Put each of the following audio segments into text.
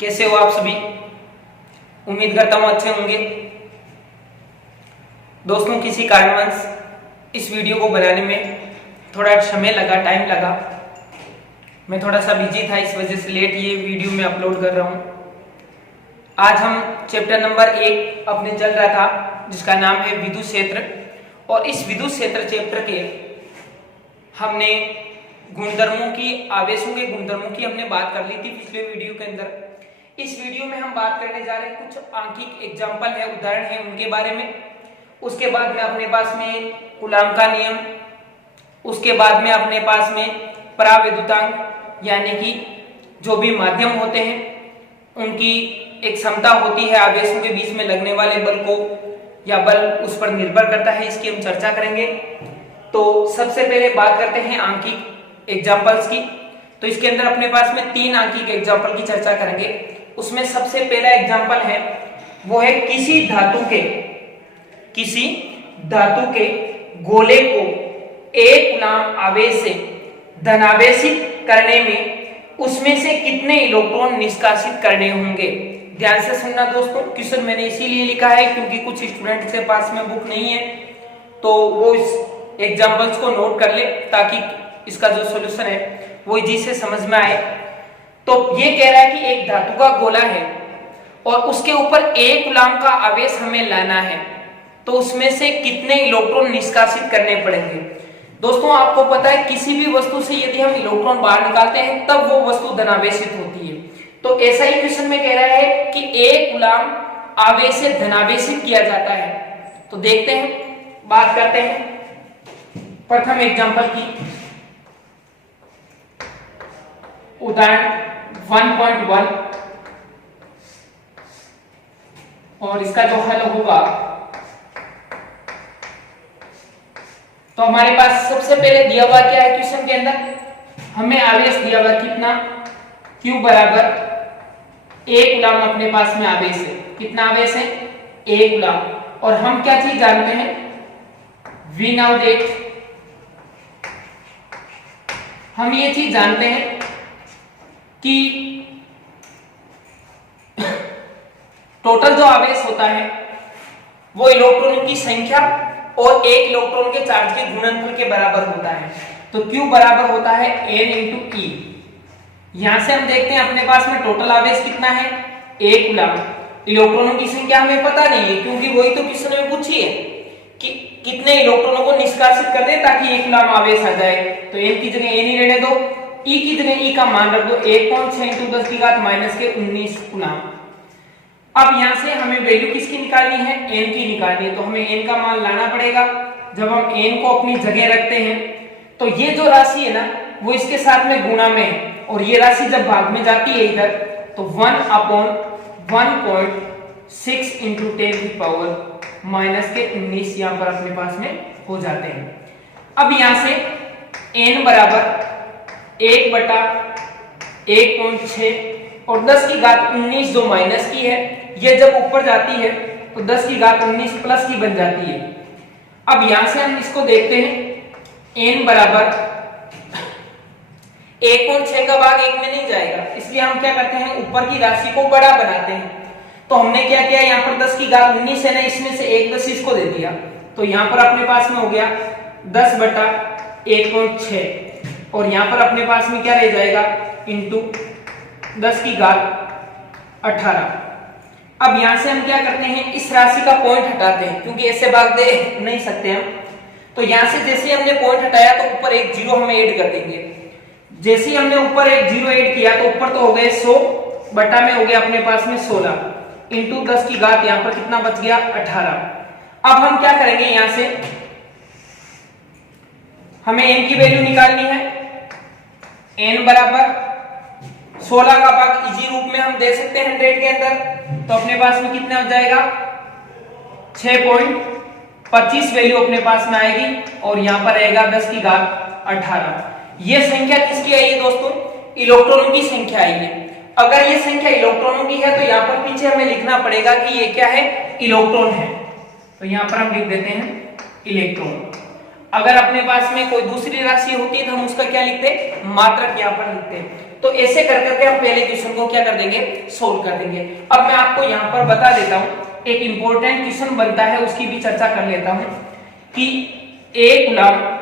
कैसे हो आप सभी? उम्मीद करता हूं अच्छे होंगे। दोस्तों, किसी कारणवश इस वीडियो को बनाने में थोड़ा समय लगा, टाइम लगा। मैं थोड़ा सा बिजी था, इस वजह से लेट ये वीडियो मैं अपलोड कर रहा हूं। आज हम चैप्टर नंबर 1 अपने चल रहा था, जिसका नाम है विद्युत क्षेत्र। और इस विद्युत क्षेत्र चैप्टर के हमने गुणधर्मों की, आवेशों के गुणधर्मों की हमने बात कर ली थी पिछले वीडियो के अंदर। इस वीडियो में हम बात करने जा रहे हैं कुछ आंकिक एग्जाम्पल है, उदाहरण है उनके बारे में। उसके बाद में अपने पास में कूलाम का नियम, उसके बाद में अपने पास में परावैद्युतांक, यानी कि जो भी माध्यम होते हैं उनकी एक क्षमता होती है, आवेशों के बीच में लगने वाले बल को या बल उस पर निर्भर करता है, इसकी हम चर्चा करेंगे। तो सबसे पहले बात करते हैं आंकिक एग्जाम्पल्स की। तो इसके अंदर अपने पास में 3 आंकिक एग्जाम्पल की चर्चा करेंगे। उसमें सबसे पहला एग्जाम्पल है वो है किसी धातु के गोले को 1 कूलाम आवेश से धनावेशित करने में उसमें से कितने इलेक्ट्रॉन निष्कासित करने होंगे। ध्यान से सुनना दोस्तों, क्वेश्चन मैंने इसीलिए लिखा है क्योंकि कुछ स्टूडेंट्स के पास में बुक नहीं है, तो वो इस एग्जाम्पल्स को नोट कर ले ताकि इसका जो सॉल्यूशन है वो इजी से समझ में आए। तो ये कह रहा है कि एक धातु का गोला है और उसके ऊपर 1 कूलाम का आवेश हमें लाना है, तो उसमें से कितने इलेक्ट्रॉन निष्कासित करने पड़ेंगे। दोस्तों, आपको पता है किसी भी वस्तु से यदि हम इलेक्ट्रॉन बाहर निकालते हैं तब वो वस्तु धनावेशित होती है। तो ऐसा ही क्वेश्चन में कह रहा है कि 1 कूलाम आवेश से धनावेशित किया जाता है। तो देखते हैं, बात करते हैं प्रथम एग्जांपल की। उदाहरण 1.1 और इसका जो हल होगा, तो हमारे पास सबसे पहले दिया हुआ क्या है क्वेश्चन के अंदर, हमें आवेश दिया हुआ कितना, Q बराबर 1 कूलाम अपने पास में आवेश है। कितना आवेश है? 1 कूलाम। और हम क्या चीज जानते हैं, वी नाउ दैट, हम ये चीज जानते हैं कि टोटल जो आवेश होता है वो इलेक्ट्रॉनों की संख्या और 1 इलेक्ट्रॉन के चार्ज के गुणनफल के बराबर होता है। तो Q बराबर होता है N × E। यहां से हम देखते हैं अपने पास में टोटल आवेश कितना है, 1 कूलाम। इलेक्ट्रॉनों की संख्या हमें पता नहीं है क्योंकि वही तो क्वेश्चन में पूछी है कि कितने इलेक्ट्रॉनों को निष्कासित कर दे ताकि 1 कूलाम आवेश आ जाए। तो N की जगह N ही रहने दो, E की जगह E का मान रख दो 1.6 × 10⁻⁻19 कूलाम। अब यहां से हमें वैल्यू किसकी निकालनी है, N की निकालनी है। तो हमें N का मान लाना पड़ेगा। जब हम N को अपनी जगह रखते हैं तो ये जो राशि है ना वो इसके साथ में गुणा में है, और ये राशि जब भाग में जाती है इधर तो 1/1.6 × 10⁻⁻19 यहां पर अपने पास में हो जाते हैं। अब यहां से N बराबर 1/1.6 और 10⁻19 जो माइनस की है, ये जब ऊपर जाती है तो 10⁻19 प्लस की बन जाती है। अब यहां से हम इसको देखते हैं, N बराबर 1.6 का भाग 1 में नहीं जाएगा, इसलिए हम क्या करते हैं, ऊपर की राशि को बड़ा बनाते हैं। तो हमने क्या किया, यहाँ पर 10⁻19 है ना, इसमें से 1 10 इसको दे दिया, तो यहाँ पर अपने पास में हो गया 10/1.6 और यहाँ पर अपने पास में क्या रह जाएगा, इंटू 10⁻18। अब यहां से हम क्या करते हैं, इस राशि का पॉइंट हटाते हैं क्योंकि ऐसे भाग दे नहीं सकते हम। तो यहां से जैसे हमने पॉइंट हटाया तो ऊपर एक 0 हम ऐड कर देंगे। जैसे ही हमने ऊपर एक 0 ऐड किया तो ऊपर तो हो गए 100 बटा में हो गया अपने पास में 16 इंटू 10⁻, यहां पर कितना बच गया, 18। अब हम क्या करेंगे, यहां से हमें n की वैल्यू निकालनी है। n बराबर 16 का भाग इजी रूप में हम दे सकते हैं 100 के अंदर, तो अपने पास में कितना हो जाएगा, 6.25 वैल्यू अपने पास में आएगी और यहां पर रहेगा 10⁻18। ये संख्या किसकी आई है दोस्तों, इलेक्ट्रॉनों की संख्या आई है। अगर ये संख्या इलेक्ट्रॉनों की है तो यहाँ पर पीछे हमें लिखना पड़ेगा कि ये क्या है, इलेक्ट्रॉन है। तो यहाँ पर हम लिख देते हैं इलेक्ट्रॉन। अगर अपने पास में कोई दूसरी राशि होती है तो हम उसका क्या लिखते, मात्रक यहाँ पर लिखते हैं। तो ऐसे कर करके हम पहले क्वेश्चन को क्या कर देंगे, सोल्व कर देंगे। अब मैं आपको यहाँ पर बता देता हूँ, एक इंपॉर्टेंट क्वेश्चन बनता है उसकी भी चर्चा कर लेता हूं कि 1 कूलम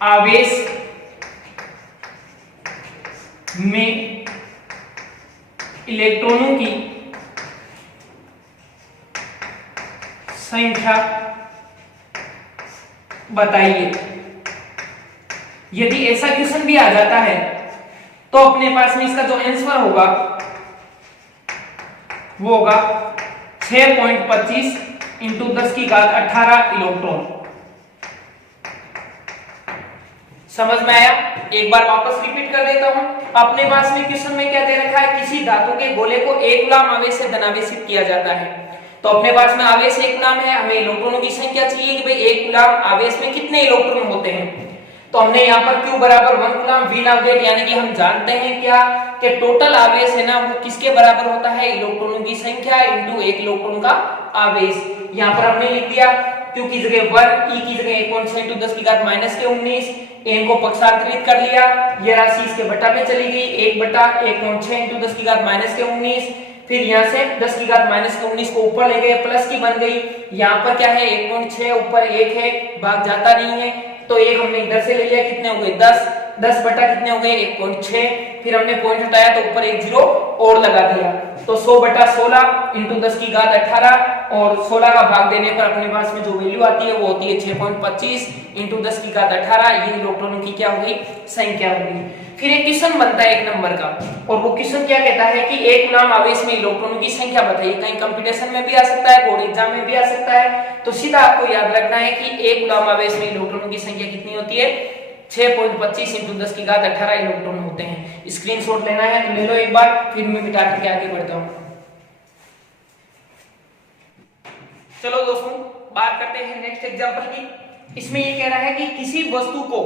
आवेश में इलेक्ट्रॉनों की संख्या बताइए। यदि ऐसा क्वेश्चन भी आ जाता है तो अपने पास में इसका जो आंसर होगा वो होगा 6.25 इंटू 10 की घात 18 इलेक्ट्रॉन। समझ में आया? एक बार वापस रिपीट कर देता हूं। अपने पास में क्वेश्चन में क्या दे रखा है, किसी धातु के गोले को 1 कूलम आवेश से धनावेशित किया जाता है। तो अपने पास में आवेश 1 कूलम है, हमें इलेक्ट्रॉनों की संख्या चाहिए कि भाई 1 कूलम आवेश में कितने इलेक्ट्रॉन होते हैं। तो हमने यहाँ पर Q बराबर 1 कूलम V नाउ दैट, यानी कि हम जानते हैं क्या कि टोटल आवेश है ना वो किसके बराबर होता है, इलेक्ट्रॉनों की संख्या इंटू 1 इलेक्ट्रॉन का आवेश। यहाँ पर हमने लिख दिया Q की जगह 1, E की जगह 1.6 इंटू 10 की घात -19, n को पक्षांतरित कर लिया, ये राशि इसके बटा में चली गई, 1 बटा 1.6 इंटू 10 की घात -19, फिर यहाँ से 10 की घात -19 को ऊपर ले गए, प्लस की बन गई। यहाँ पर क्या है 1.6, ऊपर 1 है, भाग जाता नहीं है, तो एक हमने इधर से ले लिया, कितने हो गए 10, 10 बटा कितने हो गए 1.6, फिर हमने पॉइंट हटाया तो ऊपर एक जीरो और लगा दिया, तो 100 बटा 16 इंटू 10 की घात 18, और 16 का भाग देने पर अपने पास में जो वैल्यू आती है वो होती है 6.25 इंटू 10 की घात 18। ये इलेक्ट्रॉनों की क्या होगी, संख्या होगी। फिर एक क्वेश्चन बनता है 1 नंबर का, और वो क्वेश्चन क्या कहता है कि 1 कूलम आवेश में इलेक्ट्रॉनों की संख्या बताइए। कहीं कंपटीशन में भी आ सकता है, बोर्ड एग्जाम में भी आ सकता है, तो सीधा आपको याद रखना है कि 1 कूलम आवेश में इलेक्ट्रॉनों की संख्या कितनी होती है, 6.25 इंटू 10 की घात 18 इलेक्ट्रॉन होते हैं। स्क्रीनशॉट लेना है तो ले लो एक बार, फिर मैं मिटा करके आगे बढ़ता हूं। चलो दोस्तों बात करते हैं नेक्स्ट एग्जांपल की। इसमें ये कह रहा है कि किसी वस्तु को,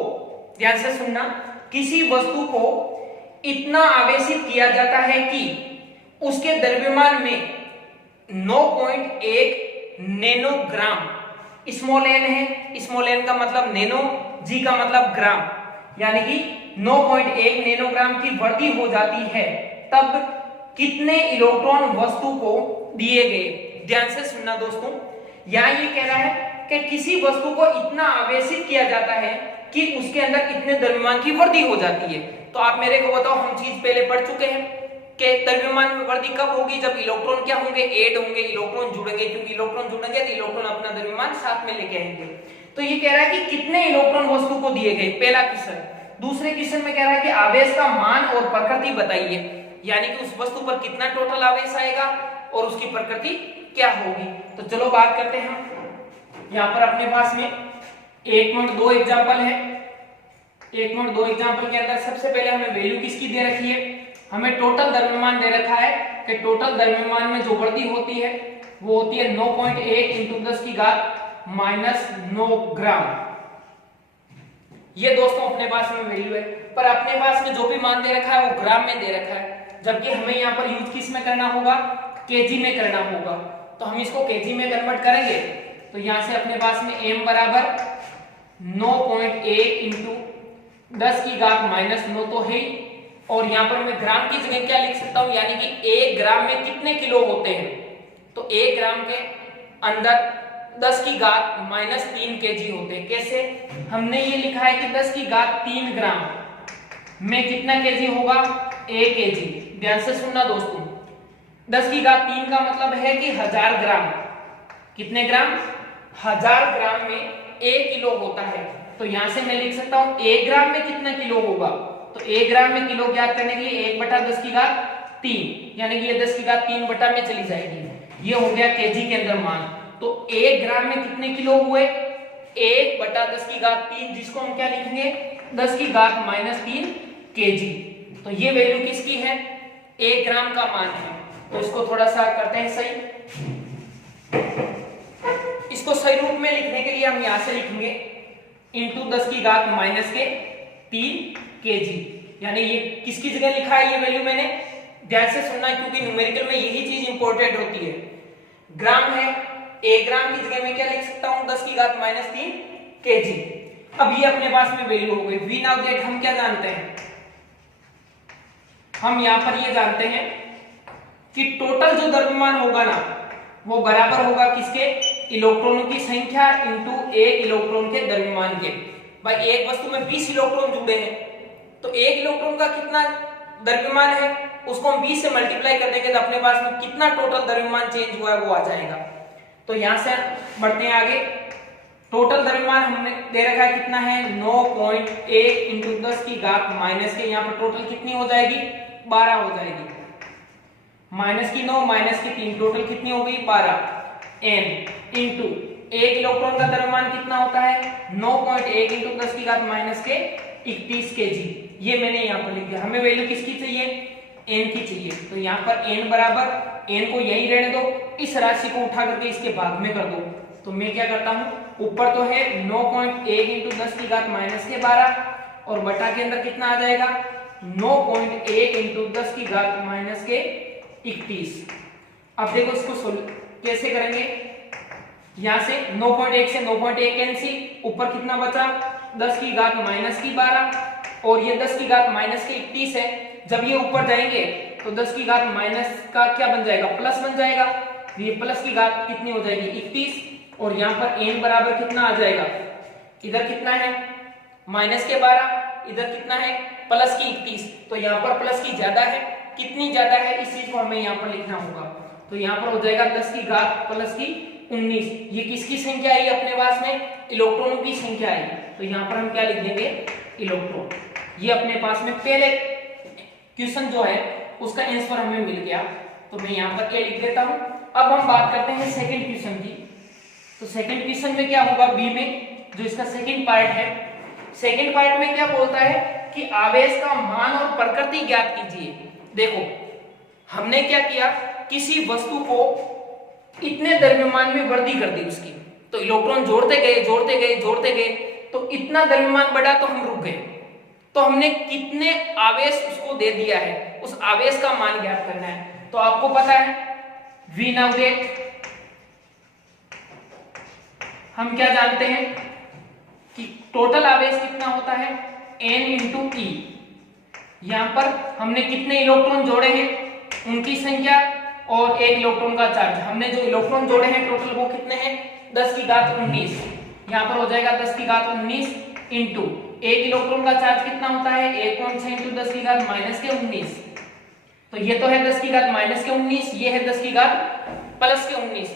ध्यान से सुनना, किसी वस्तु को इतना आवेशित किया जाता है कि उसके द्रव्यमान में 9.1 नैनोग्राम, स्मॉल n है, स्मॉल n का मतलब नैनो, g का मतलब ग्राम, यानी कि 9.1 नैनोग्राम की वृद्धि हो जाती है, तब कितने इलेक्ट्रॉन वस्तु को दिए गए। ध्यान से सुनना दोस्तों, यहां ये कह रहा है कि किसी वस्तु को इतना आवेशित किया जाता है कि उसके अंदर इतने द्रव्यमान की वृद्धि हो जाती है। तो आप मेरे को बताओ, हम चीज पहले पढ़ चुके हैं कि द्रव्यमान में वृद्धि कब होगी, जब इलेक्ट्रॉन क्या होंगे, ऐड होंगे, इलेक्ट्रॉन जुड़ेंगे, क्योंकि इलेक्ट्रॉन जुड़ेंगे तो इलेक्ट्रॉन अपना द्रव्यमान साथ में लेके आएंगे। तो ये कह रहा है कि कितने इलेक्ट्रॉन वस्तु को दिए गए, पहला क्वेश्चन। दूसरे क्वेश्चन में कह रहा है कि आवेश का मान और प्रकृति बताइए, यानी कि उस वस्तु पर कितना टोटल आवेश आएगा और उसकी प्रकृति क्या होगी। तो चलो बात करते हैं। यहाँ पर अपने पास में 1.2 एग्जाम्पल है। 1.2 एग्जाम्पल के अंदर सबसे पहले हमें वैल्यू किसकी दे रखी है, हमें टोटल द्रव्यमान दे रखा है कि टोटल द्रव्यमान में जो वृद्धि होती है वो होती है 9.1 इंटू 10 की घात -9 ग्राम। ये दोस्तों अपने पास में वैल्यू है, पर अपने पास में जो भी मान दे रखा है वो ग्राम में दे रखा है, जबकि हमें यहाँ पर यूज किस में करना होगा, केजी में करना होगा। तो हम इसको केजी में कन्वर्ट करेंगे, तो यहाँ से अपने पास में m बराबर 9.1 इंटू 10 की घात -9 तो है, और यहाँ पर मैं ग्राम की जगह क्या लिख सकता हूँ, यानी कि 1 ग्राम में कितने किलो होते हैं। तो 1 ग्राम के अंदर 10 की घात -3 केजी होते हैं। कैसे, हमने ये लिखा है कि 10 की घात 3 ग्राम में कितना केजी होगा, 1 केजी। ध्यान से सुनना दोस्तों, 10 की घात 3 का मतलब है कि 1000 ग्राम, कितने ग्राम, 1000 ग्राम में 1 किलो होता है। तो यहां से मैं लिख सकता हूं 1 ग्राम में कितना किलो होगा, तो 1 ग्राम में किलो ज्ञात करने के लिए 1 बटा 10 की घात 3, यानी कि ये 10 की घात 3 बटा में चली जाएगी। ये हो गया केजी के अंदर मान। तो 1 ग्राम में कितने किलो हुए, 1 बटा 10 की घात 3, जिसको हम क्या लिखेंगे, 10 की घात -3 केजी। तो ये वैल्यू किसकी है, 1 ग्राम का मान है। तो इसको थोड़ा सा करते हैं सही, इसको सही रूप में लिखने के लिए हम यहां से लिखेंगे इंटू 10 की घात -3 केजी, यानी ये किसकी जगह लिखा है ये वैल्यू मैंने, ध्यान से सुनना क्योंकि न्यूमेरिकल में यही चीज इंपॉर्टेंट होती है। ग्राम है, 1 ग्राम की जगह मैं क्या लिख सकता हूं, 10 की घात -3 केजी। अब ये अपने पास में वैल्यू हो गई। वी नाउ दैट हम क्या जानते हैं, हम यहाँ पर ये जानते हैं कि टोटल जो द्रव्यमान होगा ना वो बराबर होगा किसके, इलेक्ट्रॉनों की संख्या इंटू एक इलेक्ट्रॉन के द्रव्यमान के। भाई एक वस्तु में 20 इलेक्ट्रॉन जुड़े हैं तो एक इलेक्ट्रॉन का कितना द्रव्यमान है उसको हम 20 से मल्टीप्लाई कर देंगे तो अपने पास में कितना टोटल द्रव्यमान चेंज हुआ है वो आ जाएगा। तो यहां से बढ़ते हैं आगे। टोटल द्रव्यमान हमने दे रखा है कितना है 9.1 इंटू 10 की घात माइनस के, यहाँ पर टोटल कितनी हो जाएगी 12 हो जाएगी, माइनस की 9 माइनस की 3 टोटल कितनी हो गई 12 n इंटू एक इलेक्ट्रॉन का द्रव्यमान कितना होता है 9.1 इंटू 10 की घात माइनस के 31 kg। ये मैंने यहाँ पर लिख दिया। हमें वैल्यू किसकी चाहिए n की चाहिए, तो यहाँ पर n बराबर n को यही रहने दो, इस राशि को उठा करके इसके भाग में कर दो। तो मैं क्या करता हूँ ऊपर तो है 9.1 इंटू 10 की घात माइनस के 12 और बटा के अंदर कितना आ जाएगा 9.1 इंटू 10 की घात माइनस के 31। अब देखो इसको कैसे करेंगे, यहां से 9.1 से 9.1 कैंसिल, ऊपर कितना बचा 10 की घात माइनस की 12 और ये 10 की घात माइनस के 31 है। जब ये ऊपर जाएंगे तो 10 की घात माइनस का क्या बन जाएगा प्लस बन जाएगा, ये प्लस की घात कितनी हो जाएगी 31 और यहाँ पर n बराबर कितना आ जाएगा, इधर कितना है माइनस के 12 इधर कितना है प्लस की 31, तो यहाँ पर प्लस की ज्यादा है, कितनी ज्यादा है इस चीज को हमें यहाँ पर लिखना होगा। तो यहाँ पर हो जाएगा 10 की घात प्लस की 19। ये किसकी संख्या आई अपने पास में इलेक्ट्रॉनों की संख्या आई, तो यहाँ पर हम क्या लिख देंगे इलेक्ट्रॉन। ये अपने पास में पहले क्वेश्चन जो है उसका आंसर हमें मिल गया, तो मैं यहाँ पर क्या लिख देता हूँ। अब हम बात करते हैं सेकंड क्वेश्चन की। तो सेकंड क्वेश्चन में क्या होगा बी में जो इसका सेकंड पार्ट है, सेकंड पार्ट में क्या बोलता है कि आवेश का मान और प्रकृति ज्ञात कीजिए। देखो हमने क्या किया, किसी वस्तु को इतने द्रव्यमान में वृद्धि कर दी उसकी, तो इलेक्ट्रॉन जोड़ते गए जोड़ते गए जोड़ते गए तो इतना द्रव्यमान बढ़ा तो हम रुक गए, तो हमने कितने आवेश उसको दे दिया है उस आवेश का मान ज्ञात करना है। तो आपको पता है V नवरेट हम क्या जानते हैं कि टोटल आवेश कितना होता है n इंटू ई। यहां पर हमने कितने इलेक्ट्रॉन जोड़े हैं उनकी संख्या और एक इलेक्ट्रॉन का चार्ज, हमने जो इलेक्ट्रॉन जोड़े हैं टोटल वो कितने हैं 10 की घात 19। यहाँ पर हो जाएगा 10 की घात 19 इंटू एक इलेक्ट्रॉन का चार्ज कितना होता है 1.6 इंटू 10 की घात माइनस के 19। तो ये तो है 10 की घात माइनस के 19, ये है 10 की घात प्लस के 19।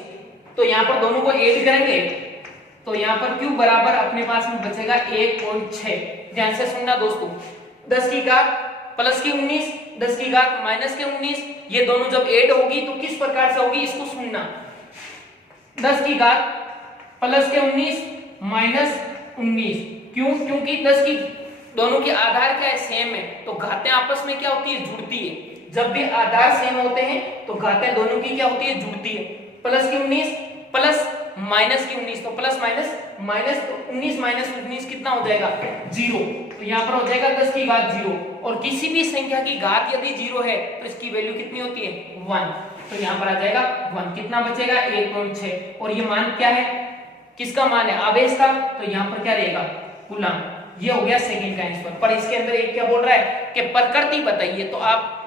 तो यहाँ पर दोनों को ऐड करेंगे तो यहाँ पर Q बराबर अपने पास में बचेगा 1.6। ध्यान से सुनना दोस्तों, 10 की घात प्लस की 19 10 की घात माइनस के 19, ये दोनों जब ऐड होगी तो किस प्रकार से होगी इसको सुनना। 10 की घात प्लस के 19 माइनस 19, क्यों? क्योंकि 10 की दोनों के आधार क्या है सेम है, तो घातें आपस में क्या होती है जुड़ती है। जब भी आधार सेम होते हैं तो घातें दोनों की क्या होती है जुड़ती है। प्लस की 19 प्लस माइनस की 19, तो प्लस माइनस माइनस 19 माइनस 19 कितना हो जाएगा 0। तो यहाँ पर हो जाएगा 10 की घात 0, और किसी भी संख्या की घात यदि 0 है तो इसकी वैल्यू कितनी होती है 1। तो यहाँ पर आ जाएगा 1, कितना बचेगा 1.6। और ये मान क्या है, किसका मान है आवेश का, तो यहाँ पर क्या रहेगा कूलम। ये हो गया सेकंड का आंसर। पर इसके अंदर एक क्या बोल रहा है कि प्रकृति बताइए। तो आप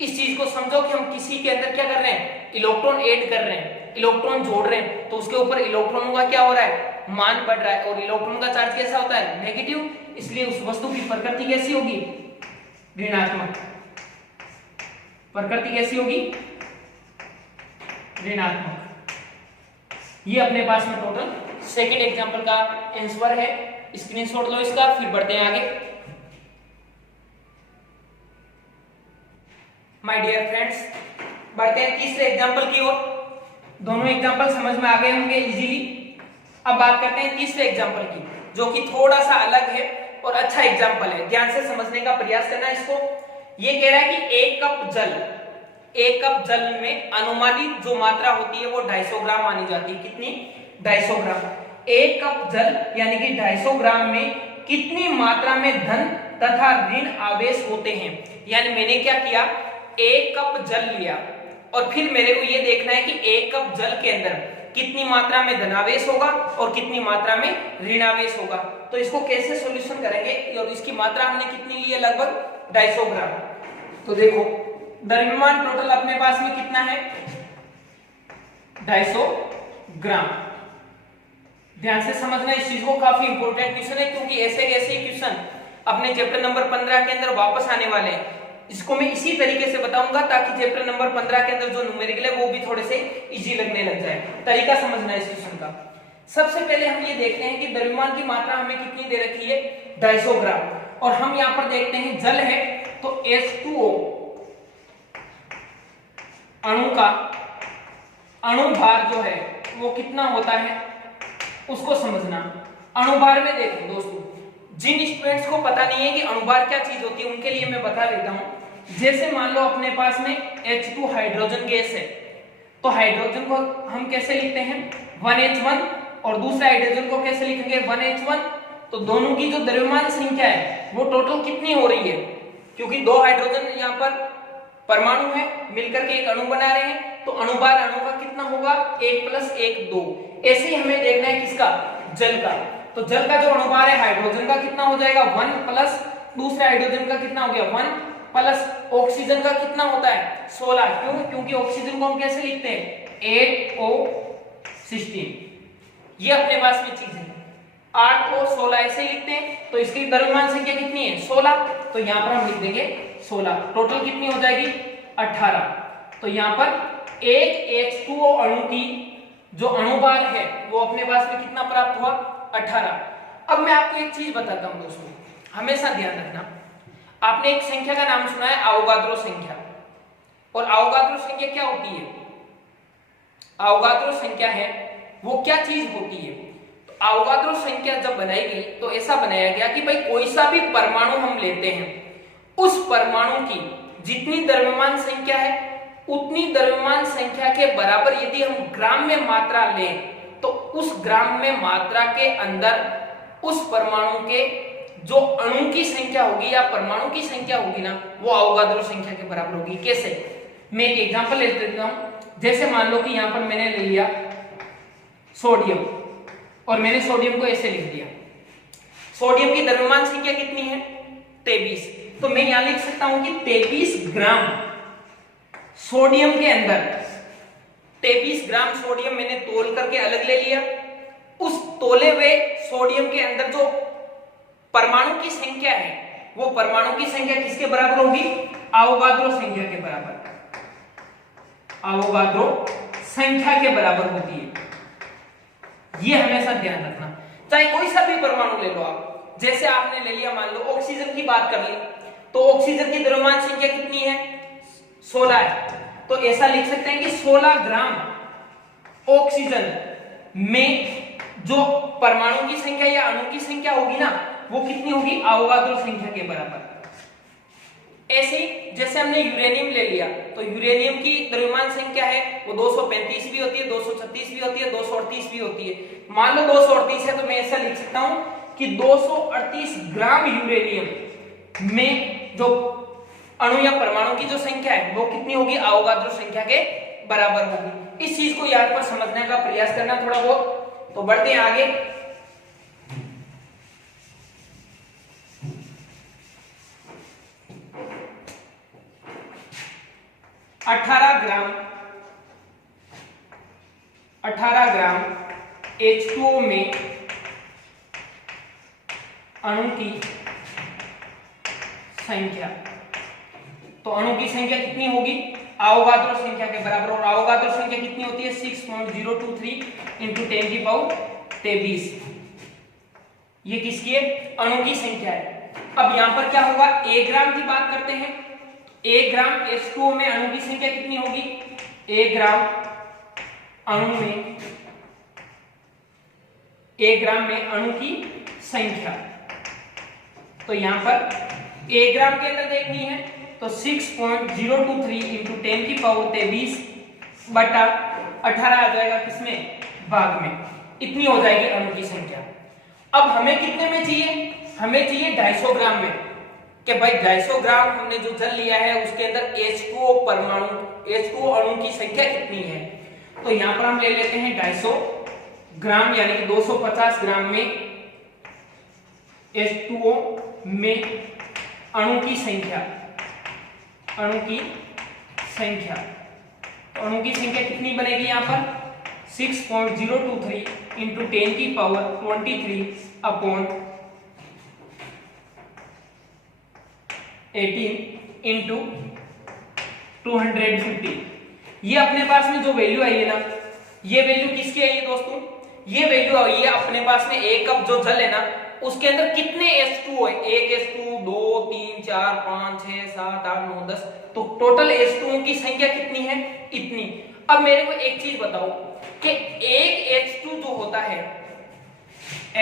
इस चीज को समझो कि हम किसी के अंदर क्या कर रहे हैं इलेक्ट्रॉन ऐड कर रहे हैं, इलेक्ट्रॉन जोड़ रहे हैं, तो उसके ऊपर इलेक्ट्रॉनों का क्या हो रहा है मान बढ़ रहा है, और इलेक्ट्रॉन का चार्ज कैसा होता है नेगेटिव, इसलिए उस वस्तु की प्रकृति कैसी होगी ऋणात्मक। प्रकृति कैसी होगी ऋणात्मक। ये अपने पास में टोटल सेकंड एग्जांपल का आंसर है, स्क्रीनशॉट लो इसका, फिर बढ़ते हैं आगे। माय डियर फ्रेंड्स, बढ़ते हैं तीसरे एग्जांपल की ओर। दोनों एग्जांपल समझ में आ गए होंगे इजीली। अब बात करते हैं तीसरे एग्जांपल की, जो कि थोड़ा सा अलग है और अच्छा एग्जांपल है। ध्यान से समझने का प्रयास करना इसको। ये कह रहा है कि एक कप जल में अनुमानित जो मात्रा होती है वो 250 ग्राम मानी जाती है। कितनी 250 ग्राम। एक कप जल यानी कि 250 ग्राम में कितनी मात्रा में धन तथा ऋण आवेश होते हैं। यानी मैंने क्या किया, एक कप जल लिया और फिर मेरे को ये देखना है कि एक कप जल के अंदर कितनी मात्रा में धनावेश होगा और कितनी मात्रा में ऋणावेश होगा। तो इसको कैसे सॉल्यूशन करेंगे, और इसकी मात्रा हमने कितनी ली है लगभग 250 ग्राम। तो देखो द्रव्यमान टोटल अपने पास में कितना है, 250 ग्राम। ध्यान से समझना इस चीज को, काफी इंपॉर्टेंट क्वेश्चन है, क्योंकि ऐसे कैसे क्वेश्चन अपने चैप्टर नंबर 15 के अंदर वापस आने वाले हैं। इसको मैं इसी तरीके से बताऊंगा ताकि चैप्टर नंबर 15 के अंदर जो न्यूमेरिकल है वो भी थोड़े से इजी लगने लग जाए। तरीका समझना है इस क्वेश्चन का। सबसे पहले हम ये देखते हैं कि द्रव्यमान की मात्रा हमें कितनी दे रखी है, 250 ग्राम। और हम यहाँ पर देखते हैं जल है तो H2O अणु का अणुभार जो है वो कितना होता है उसको समझना। अणुभार में देखो दोस्तों, जिन स्टूडेंट्स को पता नहीं है कि अणुभार क्या चीज होती है उनके लिए मैं बता देता हूं। जैसे मान लो अपने पास में H2 हाइड्रोजन गैस है, तो हाइड्रोजन को हम कैसे लिखते हैं, 1H1, और दूसरे हाइड्रोजन को कैसे लिखेंगे, 1H1। तो दोनों की जो द्रव्यमान संख्या है वो टोटल कितनी हो रही है, क्योंकि दो हाइड्रोजन यहाँ पर परमाणु है मिलकर के एक अणु बना रहे हैं, तो अणुभार अणु का कितना होगा, 1 + 1 2। ऐसे ही हमें देखना है किसका, जल का। तो जल का जो अणुभार है हाइड्रोजन का कितना हो जाएगा, 1 प्लस दूसरे हाइड्रोजन का कितना हो गया, 1 प्लस ऑक्सीजन का कितना होता है, 16। क्यों, क्योंकि ऑक्सीजन को हम कैसे लिखते हैं, 8O16। ये अपने पास में चीज है, 8 को 16 ऐसे ही लिखते हैं। तो इसकी द्रव्यमान संख्या कितनी है, 16। तो यहाँ पर हम लिख देंगे 16। टोटल कितनी हो जाएगी, 18। तो यहाँ पर एक H2O अणु की जो अणुभार है वो अपने पास में कितना प्राप्त हुआ, 18। अब मैं आपको एक चीज बताता हूं दोस्तों, हमेशा ध्यान रखना। आपने एक संख्या का नाम सुना है, अवोगाद्रो संख्या। और अवोगाद्रो संख्या क्या होती है, अवोगाद्रो संख्या है वो क्या चीज होती है। तो अवोगाद्रो संख्या जब बनाई गई तो ऐसा बनाया गया कि भाई कोई सा भी परमाणु हम लेते हैं, उस परमाणु की जितनी द्रव्यमान संख्या है उतनी द्रव्यमान संख्या के बराबर यदि हम ग्राम में मात्रा लें, तो उस ग्राम में मात्रा के अंदर उस परमाणु के जो अणु की संख्या होगी या परमाणु की संख्या होगी ना, वो अवोगाद्रो संख्या के बराबर होगी। कैसे, मैं एक एग्जांपल ले लेता हूं। जैसे मान लो कि यहां पर मैंने ले लिया सोडियम, और मैंने सोडियम को ऐसे लिख दिया। सोडियम की द्रव्यमान संख्या कितनी है, 23। तो मैं यहां लिख सकता हूं कि 23 ग्राम सोडियम के अंदर, 23 ग्राम सोडियम मैंने तोल करके अलग ले लिया। उस तोले हुए सोडियम के अंदर जो परमाणु की संख्या है वो परमाणु की संख्या किसके बराबर होगी, अवोगाद्रो संख्या के बराबर, अवोगाद्रो संख्या के बराबर होती है। ये हमेशा ध्यान रखना, चाहे कोई सा भी परमाणु ले लो आप। जैसे आपने ले लिया, मान लो ऑक्सीजन की बात कर ली, तो ऑक्सीजन की द्रव्यमान संख्या कितनी है, 16 है। तो ऐसा लिख सकते हैं कि 16 ग्राम ऑक्सीजन में जो परमाणु की संख्या या अणु की संख्या होगी ना, वो कितनी होगी, अवोगाद्रो संख्या के बराबर। ऐसे ही जैसे हमने यूरेनियम ले लिया, तो यूरेनियम की द्रव्यमान संख्या है वो 235 भी होती है, 236 भी होती है, 238 भी होती है। मान लो 238 है, तो मैं ऐसा लिख सकता हूं कि 238 ग्राम यूरेनियम में जो अणु या परमाणु की जो संख्या है वो कितनी होगी, अवोगाद्रो संख्या के बराबर होगी। इस चीज को याद पर समझने का प्रयास करना थोड़ा बहुत। तो बढ़ते हैं आगे। अठारह ग्राम H2O में अणु की संख्या, तो अणु की संख्या कितनी होगी, अवोगाद्रो संख्या के बराबर। और अवोगाद्रो संख्या कितनी होती है, 6.023 × 1023। ये किसकी है, अणु की संख्या है। अब यहां पर क्या होगा, 1 ग्राम की बात करते हैं। 1 ग्राम H2O में अणु की संख्या कितनी होगी, 1 ग्राम अणु में, 1 ग्राम में अणु की संख्या। तो यहां पर 1 ग्राम के अंदर देखनी है तो 6.023 × 1023 बटा 18 आ जाएगा, किसमें, भाग में। इतनी हो जाएगी अणु की संख्या। अब हमें कितने में चाहिए, हमें चाहिए 250 ग्राम में, कि भाई 250 ग्राम हमने जो जल लिया है उसके अंदर H2O परमाणु, H2O अणु की संख्या कितनी है। तो यहां पर हम ले लेते हैं 250 ग्राम, यानी कि 250 ग्राम में H2O में अणु की संख्या अणु की संख्या। तो अणु की संख्या कितनी बनेगी यहाँ पर 6.023 इंटू 10 की पावर 23 अपॉन 18 इंटू 250। ये अपने पास में जो वैल्यू आई है ना, ये वैल्यू किसकी आई है दोस्तों? ये वैल्यू आई है अपने पास में एक कप जो जल है ना, उसके अंदर कितने H2O है? 1 H2, 2, 3, 4, 5, 6, 7, 8, 9, 10। तो टोटल H2O की संख्या कितनी है? इतनी। अब मेरे को एक चीज बताओ कि एक H2 जो होता है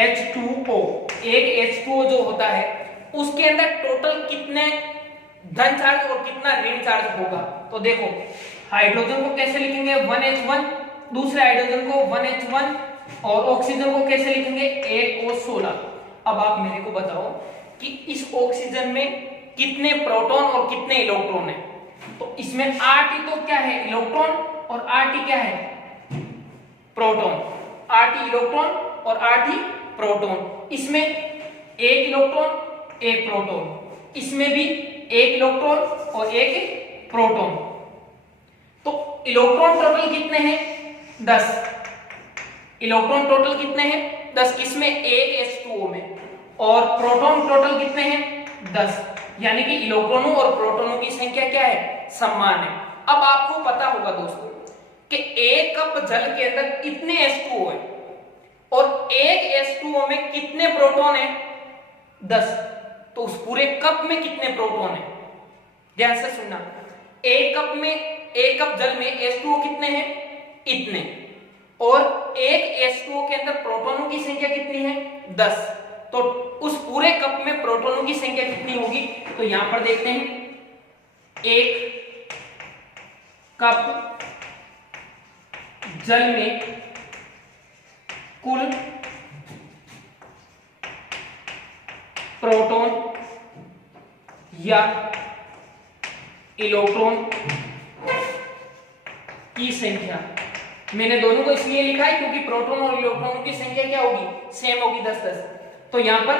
H2O, एक H2O जो होता है उसके अंदर टोटल कितने धन चार्ज और कितना ऋण चार्ज होगा? तो देखो, हाइड्रोजन को कैसे लिखेंगे? 1H1, दूसरे हाइड्रोजन को 1H1, और ऑक्सीजन को कैसे लिखेंगे? 1O16। अब आप मेरे को बताओ कि इस ऑक्सीजन में कितने प्रोटॉन और कितने इलेक्ट्रॉन है? तो इसमें RT तो क्या है? इलेक्ट्रॉन, और RT क्या है? प्रोटॉन। RT इलेक्ट्रॉन और RT प्रोटॉन। इसमें एक इलेक्ट्रॉन एक प्रोटॉन, इसमें भी एक इलेक्ट्रॉन और एक प्रोटॉन। तो इलेक्ट्रॉन टोटल कितने हैं? 10। इलेक्ट्रॉन टोटल कितने हैं? 10। किसमें? एक H2O में। और प्रोटॉन टोटल कितने हैं? 10। यानी कि इलेक्ट्रॉनों और प्रोटॉनों की संख्या क्या है? समान है। अब आपको पता होगा दोस्तों कि एक कप जल के अंदर इतने H2O है और एक H2O में कितने प्रोटॉन है? 10। तो उस पूरे कप में कितने प्रोटॉन है? ध्यान से सुनना। एक कप में, एक कप जल में H2O कितने हैं? इतने। और एक H2O के अंदर प्रोटॉनों की संख्या कितनी है? 10। तो उस पूरे कप में प्रोटॉनों की संख्या कितनी होगी? तो यहां पर देखते हैं, एक कप जल में कुल प्रोटॉन या इलेक्ट्रॉन की संख्या, मैंने दोनों को इसलिए लिखा है क्योंकि प्रोटॉन और इलेक्ट्रॉनों की संख्या क्या होगी? सेम होगी, 10-10। तो यहां पर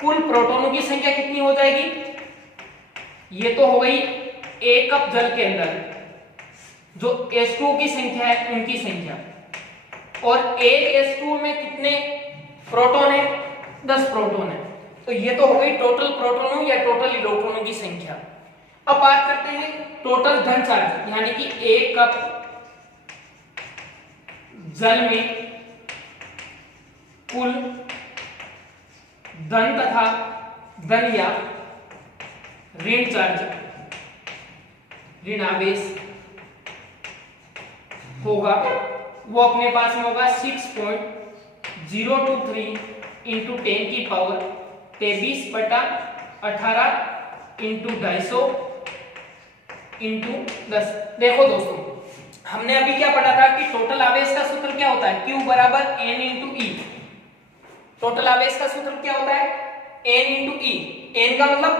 कुल प्रोटॉनों की संख्या कितनी हो जाएगी? ये तो हो गई एक कप जल के अंदर जो H2O की संख्या है उनकी संख्या, और एक H2O में कितने प्रोटॉन है? 10 प्रोटॉन है। तो ये तो हो गई टोटल प्रोटॉनों या टोटल इलेक्ट्रॉनों की संख्या। अब बात करते हैं टोटल धन चार्ज, यानी कि एक कप जल में कुल धन तथा धन या ऋण चार्ज, ऋण आवेश होगा, वो अपने पास में होगा 6.023 इंटू 10 की पावर 23/18 इंटू 250 इंटू 10। देखो दोस्तों, हमने अभी क्या पढ़ा था कि टोटल आवेश का सूत्र क्या होता है? Q बराबर N इंटू E। टोटल आवेश का सूत्र क्या होता है? N into E। N का मतलब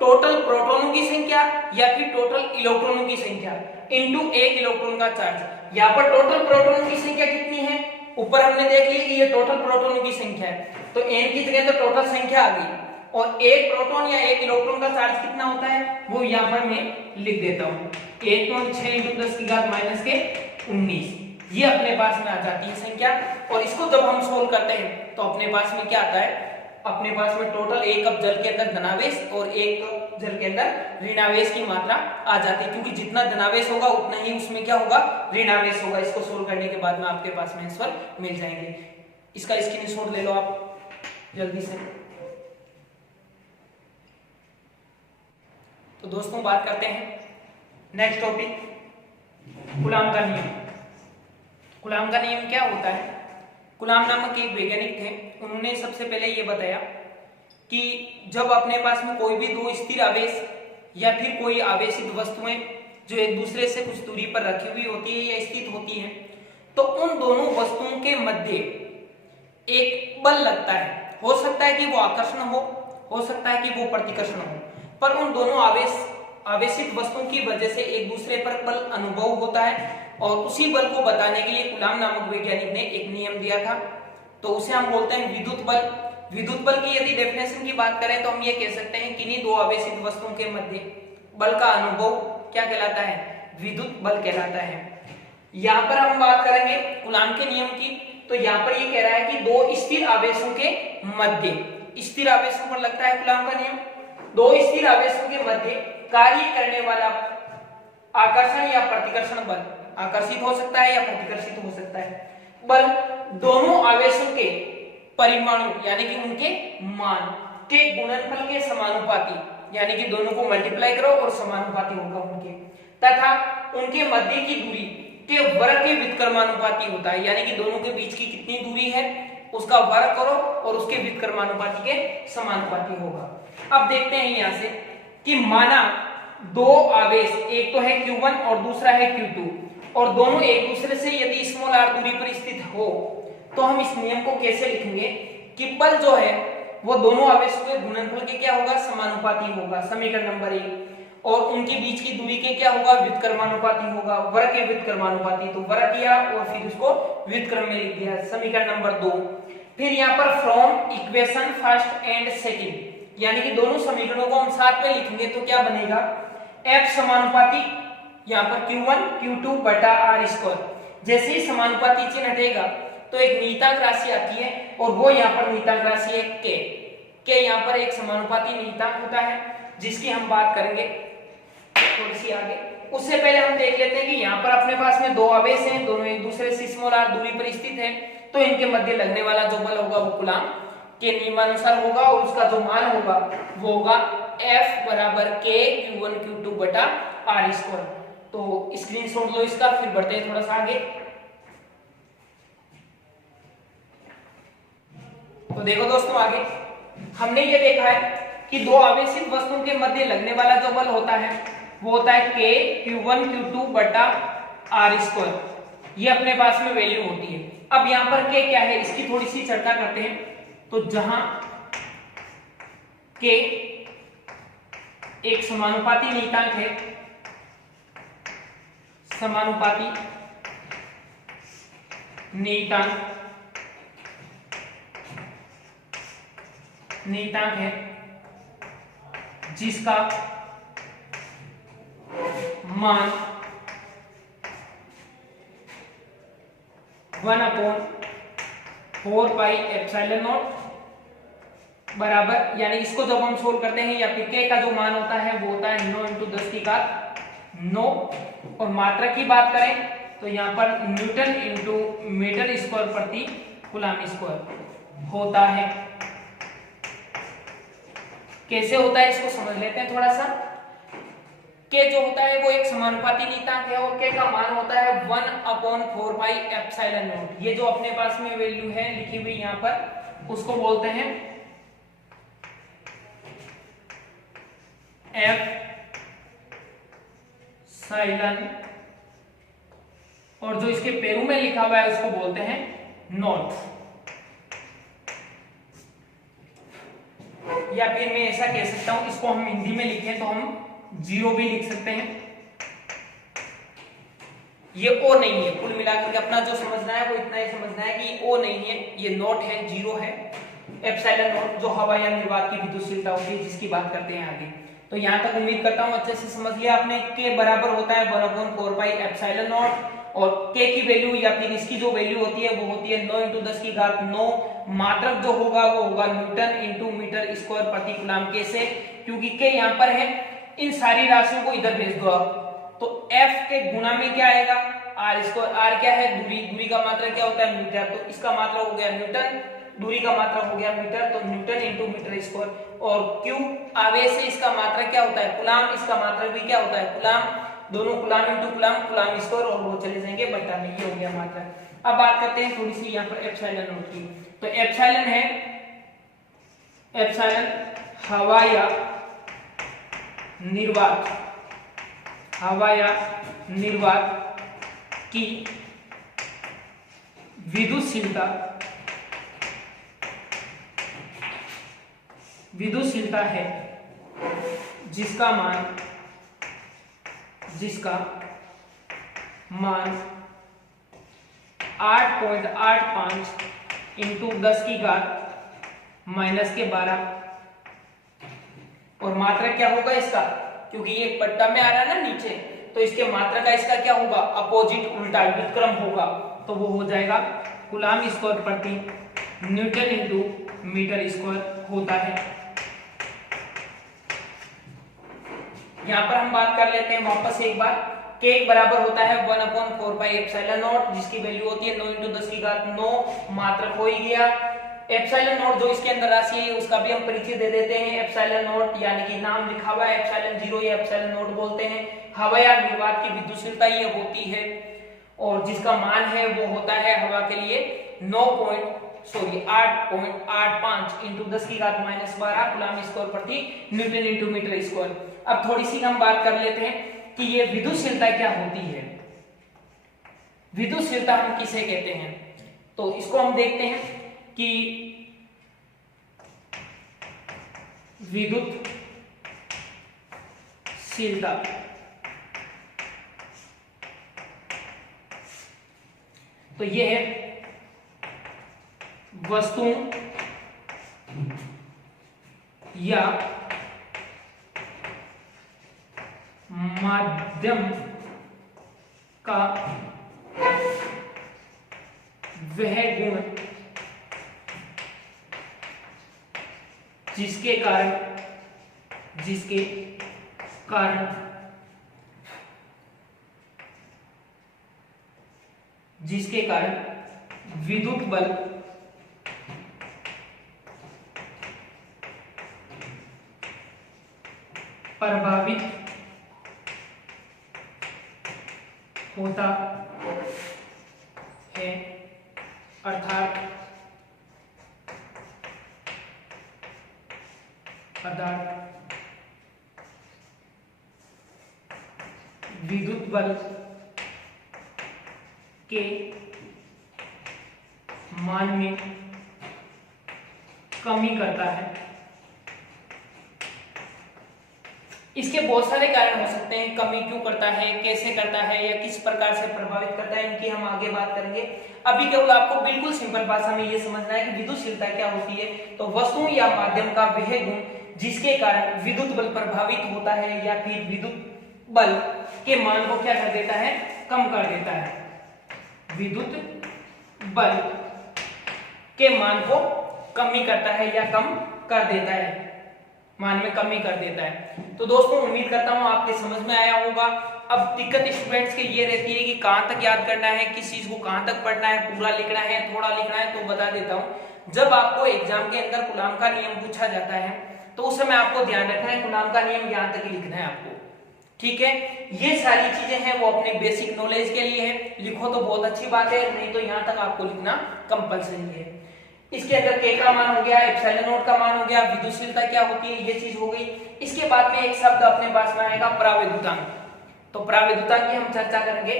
टोटल प्रोटॉनों की संख्या या फिर टोटल इलेक्ट्रॉनों की संख्या इंटू एक इलेक्ट्रॉन का चार्ज। यहाँ पर टोटल प्रोटॉनों की संख्या कितनी है? ऊपर हमने देख लिया कि ये टोटल प्रोटॉनों की संख्या है, तो N की जगह तो टोटल संख्या आ गई, और एक प्रोटॉन या एक इलेक्ट्रॉन का चार्ज कितना होता है वो यहाँ पर मैं लिख देता हूँ, 1.6 इंटू 10 की घात -19। ये अपने पास में आ जाती है संख्या। और इसको जब हम सोल्व करते हैं तो अपने पास में क्या आता है? अपने पास में टोटल एक कप जल के अंदर धनावेश और एक कप जल के अंदर ऋणावेश की मात्रा आ जाती है, क्योंकि जितना धनावेश होगा उतना ही उसमें क्या होगा? ऋणावेश होगा। इसको सोल्व करने के बाद में आपके पास में आंसर मिल जाएंगे। इसका स्क्रीनशॉट ले लो आप जल्दी से। तो दोस्तों बात करते हैं नेक्स्ट टॉपिक, कूलाम का नियम। कूलाम का नियम क्या होता है? कूलाम नामक एक वैज्ञानिक थे, उन्होंने सबसे पहले ये बताया कि जब अपने पास में कोई भी दो स्थिर आवेश या फिर कोई आवेशित वस्तुएं जो एक दूसरे से कुछ दूरी पर रखी हुई होती है या स्थित होती हैं, तो उन दोनों वस्तुओं के मध्य एक बल लगता है। हो सकता है कि वो आकर्षण हो सकता है कि वो प्रतिकर्षण हो, पर उन दोनों आवेशित वस्तुओं की वजह से एक दूसरे पर बल अनुभव होता है। और उसी बल को बताने के लिए कूलाम नामक वैज्ञानिक ने एक नियम दिया था, तो उसे हम बोलते हैं विद्युत बल। विद्युत बल की यदि डेफिनेशन की बात करें तो हम ये कह सकते हैं कि किन्हीं दो आवेशित वस्तुओं के मध्य बल का अनुभव क्या कहलाता है? विद्युत बल कहलाता है। यहाँ पर हम बात करेंगे कूलाम के नियम की। तो यहाँ पर ये कह रहा है कि दो स्थिर आवेशों के मध्य, स्थिर आवेशों पर लगता है कूलाम का नियम, दो स्थिर आवेशों के मध्य कार्य करने वाला आकर्षण या प्रतिकर्षण बल, आकर्षित हो सकता है या प्रतिकर्षित हो सकता है बल, दोनों आवेशों के परिमाणु यानी कि उनके मान के गुणनफल के समानुपाती, यानी कि दोनों को मल्टीप्लाई करो और समानुपाती होगा उनके, तथा उनके मध्य की दूरी के वर्ग के व्युत्क्रमानुपाती होता है, यानी कि दोनों के बीच की कितनी दूरी है उसका वर्ग करो और उसके व्युत्क्रमानुपाती के समानुपाती होगा। अब देखते हैं यहां से कि माना दो आवेश, एक तो है Q1 और दूसरा है Q2, और दोनों एक दूसरे से यदि स्मॉल r दूरी पर स्थित हो तो हम इस नियम को कैसे लिखेंगे कि बल जो है वो दोनों आवेशों के गुणनफल के क्या होगा? समानुपाती होगा, समीकरण नंबर 1, और उनके बीच की दूरी के क्या होगा? व्युत्क्रमानुपाती होगा, वर्ग के व्युत्क्रमानुपाती, तो वर्ग किया और फिर उसको व्युत्क्रम में लिख दिया, समीकरण नंबर 2। फिर यहाँ पर from equation first and second, यानी कि दोनों समीकरणों को हम साथ में लिखेंगे तो क्या बनेगा? F समानुपाती यहाँ पर Q1 Q2 बटा R स्क्वायर, जैसे ही समानुपाती चिन्ह हटेगा तो एक नियतांक राशि आती है और वो यहाँ पर नियतांक राशि है K यहाँ पर एक समानुपाती नियतांक होता है जिसकी हम बात करेंगे थोड़ी सी आगे। उससे पहले हम देख लेते हैं कि यहाँ पर अपने पास में दो आवेश हैं, दोनों एक दूसरे से स्मॉल r दूरी पर स्थित है, तो इनके मध्य लगने वाला जो बल होगा वो कूलाम के नियमानुसार होगा और उसका जो मान होगा वो होगा F बराबर K Q1 Q2 बटा R स्क्वायर। तो स्क्रीनशॉट लो इसका, फिर बढ़ते हैं थोड़ा सा आगे। तो देखो दोस्तों आगे हमने ये देखा है कि दो आवेशित वस्तुओं के मध्य लगने वाला जो बल होता है वो होता है K Q1 Q2 बटा R स्क्वायर, ये अपने पास में वैल्यू होती है। अब यहाँ पर K क्या है इसकी थोड़ी सी चर्चा करते हैं। तो जहां K एक समानुपाती नियतांक है, समानुपाती नियतांक है जिसका मान 1/4 पाई एप्सिलॉन नॉट बराबर, यानी इसको जब हम सोल्व करते हैं या फिर K का जो मान होता है वो होता है 9 × 10 की घात 9, और मात्रा की बात करें तो यहाँ पर न्यूटन इंटू मीटर स्क्वायर प्रति कूलाम स्क्वायर होता है। कैसे होता है इसको समझ लेते हैं थोड़ा सा। K जो होता है वो एक समानुपाती नियतांक है और K का मान होता है 1/4 पाई एप्सिलॉन नॉट। ये जो अपने पास में वैल्यू है लिखी हुई यहाँ पर उसको बोलते हैं एप्सिलॉन, और जो इसके पेरू में लिखा हुआ है उसको बोलते हैं नॉट। या फिर मैं ऐसा कह सकता हूं, इसको हम हिंदी में लिखें तो हम जीरो भी लिख सकते हैं। ये ओ नहीं है, कुल मिलाकर के अपना जो समझना है वो इतना ही समझना है कि ओ नहीं है, ये नॉट है, जीरो है। एप्सिलॉन नॉट जो हवा या निर्वात की विद्युतशीलता होती है जिसकी बात करते हैं आगे। तो यहाँ तक उम्मीद करता हूँ अच्छे से समझ लिया आपने। K बराबर होता है 1/4 पाई एप्सिलॉन नॉट, और K की वैल्यू या फिर इसकी जो वैल्यू होती है वो होती है 9 × 10 की घात 9। मात्रक जो होगा वो होगा न्यूटन इंटू मीटर स्क्वायर प्रति कूलाम। कैसे? क्योंकि K यहाँ पर है, इन सारी राशियों को इधर भेज दो आप, तो F के गुणा में क्या आएगा? R square. R क्या है? दूरी, दूरी का मात्रा क्या होता है? मीटर, तो इसका मात्रा हो गया न्यूटन, दूरी का मात्रा हो गया मीटर, तो न्यूटन इंटू मीटर स्क्वायर। और Q आवेश है, इसका मात्रा क्या होता है? कूलाम, इसका मात्रा भी क्या होता है? कूलाम। दोनों coulomb into coulomb, coulomb square, और वो चले जाएंगे बटा में, ये हो गया मात्रा। अब बात करते हैं थोड़ी सी यहाँ पर एप्सिलॉन नॉट की। तो एप्सिलॉन है, एप्सिलॉन हवा या निर्वात, हवा या निर्वात की विद्युतशीलता है जिसका मान 8.85 × 10 की घात -12, और मात्रा क्या होगा इसका? क्योंकि ये एक पट्टा में आ रहा है ना नीचे, तो इसके मात्रा का इसका क्या होगा, अपोजिट उल्टा व्युत्क्रम होगा, तो वो हो जाएगा कूलाम स्क्वायर प्रति न्यूटन इंटू मीटर स्क्वायर होता है। यहां पर हम बात कर लेते हैं वापस एक बार, k बराबर होता है 1/4 पाई एप्सिलॉन नॉट, जिसकी वैल्यू होती है 9 × 10 की घात 9, मात्रक हो ही गया। एप्सिलॉन नॉट जो इसके अंदर राशि है उसका भी हम परिचय दे देते हैं, एप्सिलॉन नॉट यानी कि नाम लिखा हुआ है एप्सिलॉन 0 या एप्सिलॉन नॉट बोलते हैं। हवा या निर्वात की विद्युतशीलता ये होती है, और जिसका मान है वो होता है हवा के लिए 8.85 × 10 की घात -12 कूलाम स्क्वायर प्रति न्यूटन इंटू मीटर स्क्वायर। अब थोड़ी सी हम बात कर लेते हैं कि ये विद्युतशीलता क्या होती है, विद्युतशीलता हम किसे कहते हैं, तो इसको हम देखते हैं कि विद्युतशीलता तो ये है वस्तुओं या माध्यम का वह गुण जिसके कारण विद्युत बल प्रभावित होता है, अर्थात विद्युत बल के मान में कमी करता है। इसके बहुत सारे कारण हो सकते हैं, कमी क्यों करता है, कैसे करता है, या किस प्रकार से प्रभावित करता है, इनकी हम आगे बात करेंगे। अभी केवल आपको बिल्कुल सिंपल भाषा में ये समझना है कि विद्युतशीलता क्या होती है। तो वस्तु या माध्यम का वह गुण जिसके कारण विद्युत बल प्रभावित होता है या फिर विद्युत बल के मान को क्या कर देता है, कम कर देता है। विद्युत बल के मान को कमी करता है या कम कर देता है, मान में कमी कर देता है। तो दोस्तों उम्मीद करता हूं आपके समझ में आया होगा। अब दिक्कत स्टूडेंट्स के ये रहती है कि कहां तक याद करना है, किस चीज को कहां तक पढ़ना है, पूरा लिखना है, थोड़ा लिखना है। तो बता देता हूं, जब आपको एग्जाम के अंदर कूलाम का नियम पूछा जाता है तो उस समय आपको ध्यान रखना है कूलाम का नियम यहां तक ही लिखना है आपको, ठीक है। ये सारी चीजें हैं वो अपने बेसिक नॉलेज के लिए है, लिखो तो बहुत अच्छी बात है, नहीं तो यहां तक आपको लिखना कंपलसरी है। इसके अंदर k का मान हो गया, एप्सिलॉन नॉट का मान हो गया, विद्युतशीलता क्या होती है ये चीज हो गई। इसके बाद में एक शब्द अपने पास में आएगा परावैद्युतांक। तो परावैद्युतांक की हम चर्चा करेंगे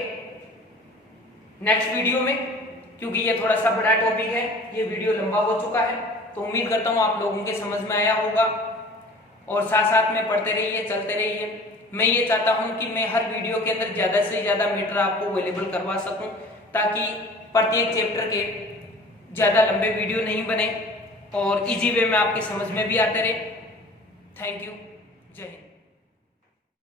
नेक्स्ट वीडियो में, क्योंकि ये थोड़ा सा बड़ा टॉपिक है, ये वीडियो लंबा हो चुका है। तो उम्मीद करता हूँ आप लोगों के समझ में आया होगा, और साथ साथ में पढ़ते रहिए, चलते रहिए। मैं ये चाहता हूँ कि मैं हर वीडियो के अंदर ज्यादा से ज्यादा मैटर आपको अवेलेबल करवा सकूं, ताकि प्रत्येक चैप्टर के ज्यादा लंबे वीडियो नहीं बने और इजी वे में आपके समझ में भी आते रहे। थैंक यू, जय हिंद।